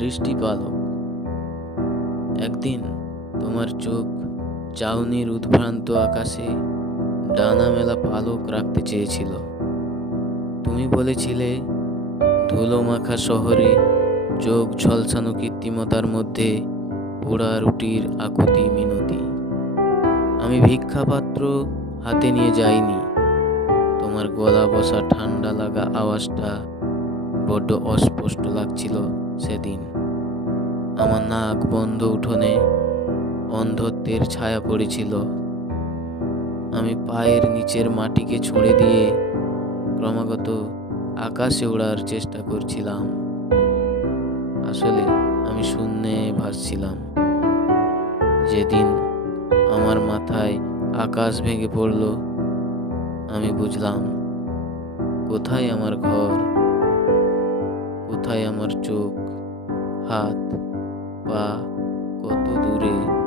দৃষ্টিপালক একদিন তোমার চোখ চাউনির উদ্ভ্রান্ত আকাশে ডানা মেলা পালক রাখতে চেয়েছিল। তুমি বলেছিলে, ধুলো মাখা শহরে চোখ ঝলসানো কৃত্রিমতার মধ্যে পোড়া রুটির আকুতি মিনতি। আমি ভিক্ষাপাত্র হাতে নিয়ে যাইনি। তোমার গলা বসা ঠান্ডা লাগা আওয়াজটা বড্ড অস্পষ্ট লাগছিল। সেদিন। আমার নাক বন্ধ উঠোনে অন্ধত্বের ছায়া পড়েছিল। আমি পায়ের নিচের মাটিকে ছুঁড়ে দিয়ে ক্রমাগত আকাশে ওড়ার চেষ্টা করছিলাম। আসলে আমি শূন্যে ভাসছিলাম। যেদিন আমার মাথায় আকাশ ভেঙে পড়ল, আমি বুঝলাম, কোথায় আমার ঘর, কোথায় আমার চোখ হাত পা কত দূরে